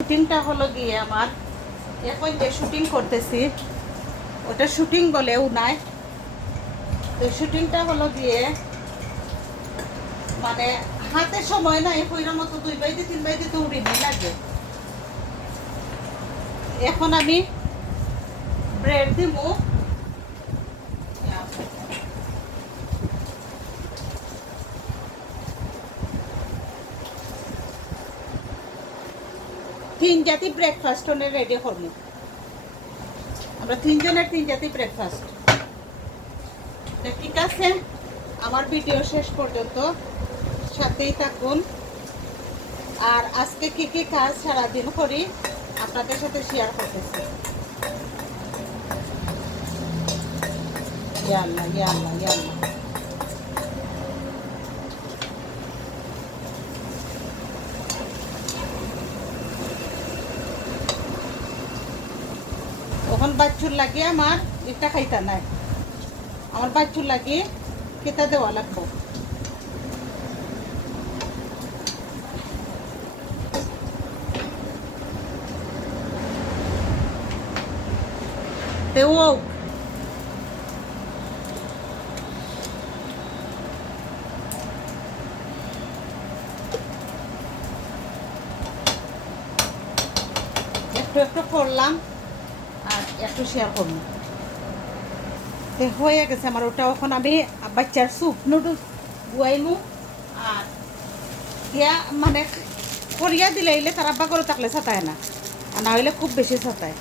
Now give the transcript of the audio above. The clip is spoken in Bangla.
শুটিংটা হলো গিয়ে আমার এখন যে শুটিং করতেছি ওটা শুটিং বলেও নাই। তো শুটিংটা হলো গিয়ে মানে হাতে সময় নাই, কইরার মতো 2 বাইতে 3 বাইতে দৌড়ি নেই লাগে। এখন আমি ব্রেড দিব, তিন জাতি ব্রেকফাস্ট রেডি করবো। আমরা 3 জনের 3 জাতি ব্রেকফাস্ট। ঠিক আছে, আমার ভিডিও শেষ পর্যন্ত সাথেই থাকুন। আর আজকে কি কি কাজ সারাদিন করি আপনাদের সাথে শেয়ার করতেছি। ইয়াল্লা ইয়াল্লা ইয়াল্লা। ওখান বাচ্চুর লাগে আমার এটা খাইতা নাই, আমার বাচ্চুর লাগে কেতা দেওয়া লাগবো। তেও একটু একটু করলাম আর একটু শেয়ার করবো। হয়ে গেছে আমার ওটা। এখন আমি বাচ্চার স্যুপ নুডলস গুয়াইমু। আর ইয়া মানে করিয়া দিলে তার আব্বা করে থাকলে ছাতায় না, আর না হইলে খুব বেশি ছাতায়।